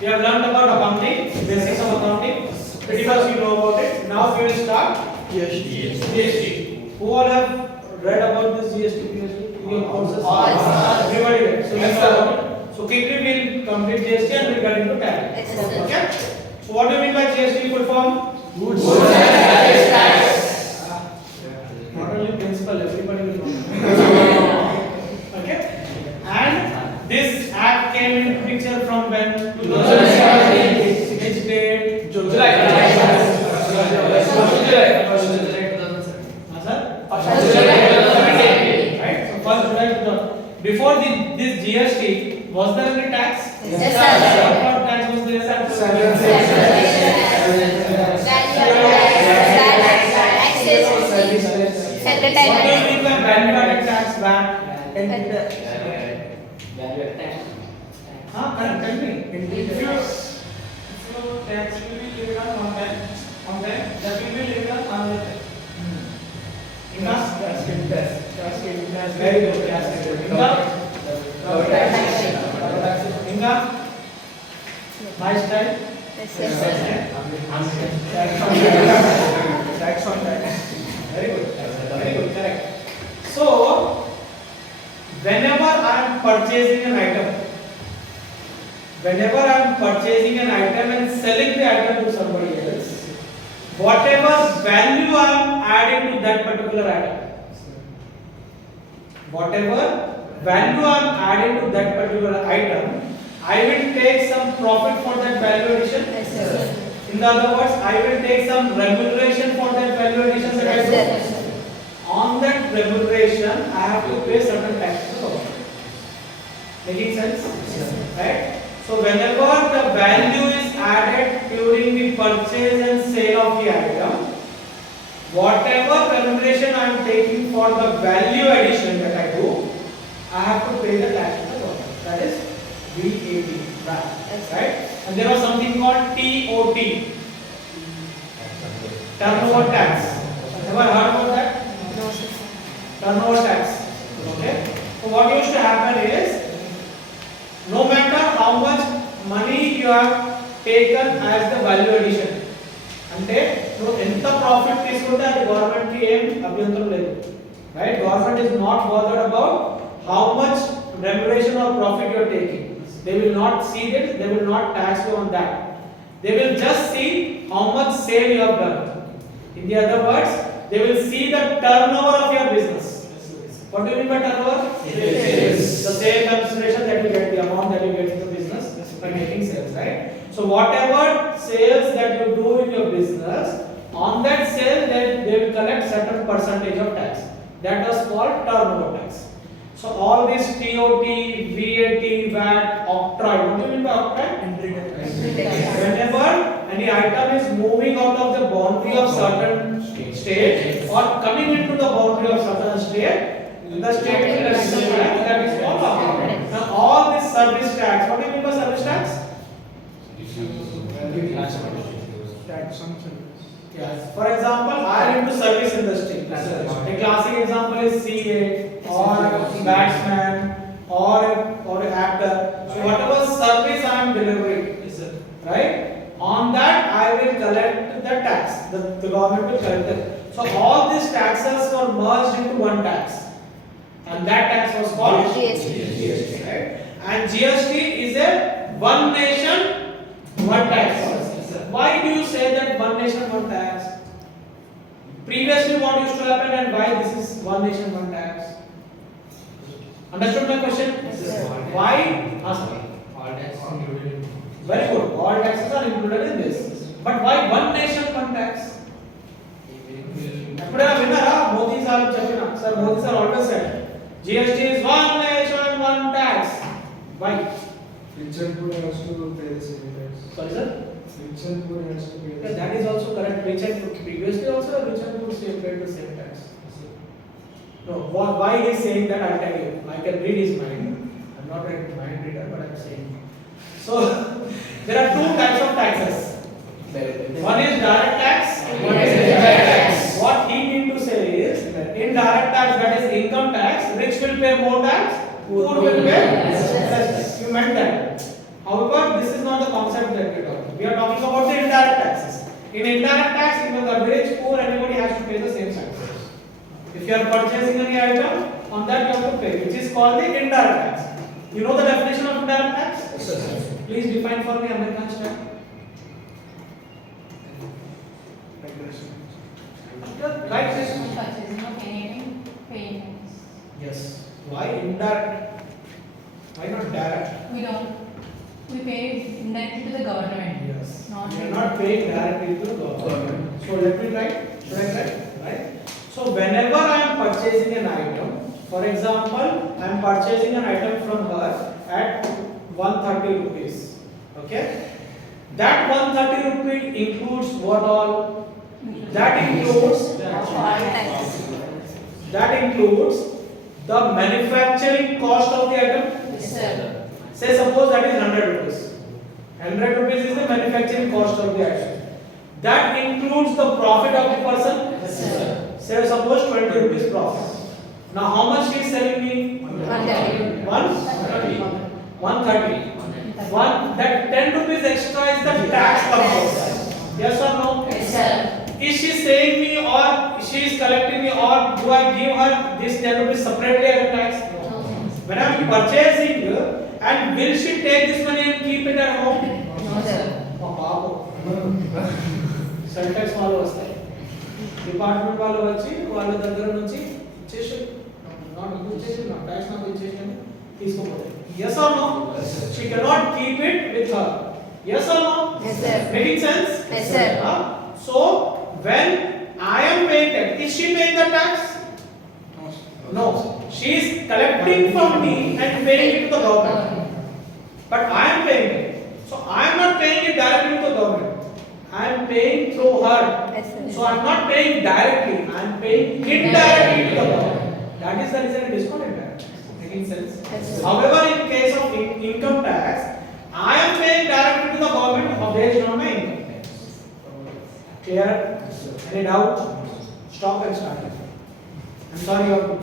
We have learned about accounting, basics of accounting. Pretty much you know about it. Now we will start GST. Who all have read about this GST previously? Your courses? Everybody read. So yes, sir. So quickly we'll complete GST and we'll get into tally. Okay? So what do you mean by GST full form? Goods and service tax. Not only principal, everybody will know. Okay? And this act came into picture from when? 2017. Which date? July. Right? So first July. Before this GST, was there any tax? Yes, sir. sir. What tax was there? What do you mean by value-added tax? VAT? Correct. Tell me. If you tax will be levied on time, that will be levied on another time. Very good. Income? Nice time. Tax on tax. Very good, correct. So, whenever I am purchasing an item and selling the item to somebody else, whatever value I am adding to that particular item, I will take some profit for that value addition. In other words, I will take some remuneration for that value addition that I do. On that remuneration, I have to pay certain tax to the government. Making sense? Right? So whenever the value is added during the purchase and sale of the item, whatever remuneration I am taking for the value addition that I do, I have to pay the tax to the government. That is VAT. Right? And there was something called TOT, turnover tax. Ever heard about that? No, sir. Turnover tax. Okay. So what used to happen is, no matter how much money you have taken as the value addition, అంటే నువ్వు ఎంత profit తీసుకుంటే అది government కి ఏం అభ్యంతరం లేదు. Right? Government is not bothered about how much remuneration or profit you are taking. They will not see it, they will not tax you on that. They will just see how much sale you have done. In the other words, they will see the turnover of your business. What do you mean by turnover? Sales. The sale consideration that you get, the amount that you get in the business by making sales, right? So whatever sales that you do in your business, on that sale they will collect certain percentage of tax. That was called turnover tax. So all these TOT, VAT, VAT, octroi. What do you mean by octroi? Whenever any item is moving out of the boundary of certain state or coming into the boundary of certain state, the state will collect the tax. That is called octroi. Now all this service tax. What do you mean by service tax? Tax on service. Yes. For example, I am into service industry. A classic example is CA or batsman or an actor. So whatever service I am delivering, right? On that I will collect the tax. The government will collect it. So all these taxes were merged into one tax, and that tax was called GST. Right? And GST is a one nation, one tax. Why do you say that one nation, one tax? Previously, what used to happen and why this is one nation, one tax? Understood my question? Yes, sir. Why? All tax included. Very good. All taxes are included in this. But why one nation, one tax? ఎప్పుడైనా విన్నారా Modi sir చెప్పిన sir Modi sir always said GST is one nation, one tax. Why? Rich and poor has to pay the same tax. Sorry, sir. Rich and poor has to pay the Yeah, that is also correct. Rich and previously also rich and poor paid the same tax. No, why he is saying that I'll tell you. I can read his mind. I'm not a mind reader, but I'm saying. So there are two types of taxes. One is direct tax. One is indirect tax. What he mean to say is indirect tax, that is income tax. Rich will pay more tax. poor will pay less tax. You meant that. However, this is not the concept that we are talking. We are talking about the indirect taxes. In indirect tax, even the rich, poor, everybody has to pay the same taxes. If you are purchasing any item, on that you have to pay, which is called the indirect tax. You know the definition of indirect tax? Yes, sir. Please define for me American style. Regulation. Right? Purchasing of anything, paying tax. Yes. Why indirect? Why not direct? We pay indirectly to the government. Yes. Not We are not paying directly to the government. So let me try. Should I try? Right? So whenever I am purchasing an item, for example, I am purchasing an item from her at 130 rupees. Okay? That 130 rupees includes what all? That includes the manufacturing cost of the item. Yes, sir. Say suppose that is 100 rupees. 100 rupees is the manufacturing cost of the item. That includes the profit of the person. Yes, sir. Say suppose 20 rupees profit. Now how much he is selling me? 130. 130. That 10 rupees extra is the tax component. Yes or no? Yes, sir. Is she saying me or she is collecting me or do I give her this 10 rupees separately as a tax? When I am purchasing and will she take this money and keep it at home? No, sir. Cell tax వాళ్ళు వస్తాయి department వాళ్ళు వచ్చి వాళ్ళ దగ్గర నుంచి ఇచ్చేసి not ఇచ్చేసి నా ట్యాక్స్ నాకు ఇచ్చేసి తీసుకోపోతాయి yes or no she cannot keep it with her yes or no Yes, sir. making sense Yes, sir. So when I am paying tax is she paying the tax no she is collecting from me and paying it to the government but I am paying it so I am not paying it directly to the government I am paying through her. Yes, sir. So I am not paying directly. I am paying indirectly to the government. That is the reason it is called indirect. Making sense? Yes, sir. However, in case of income tax, I am paying directly to the government based on my income tax. Clear? Any doubt? Stop and start. I'm sorry. You have to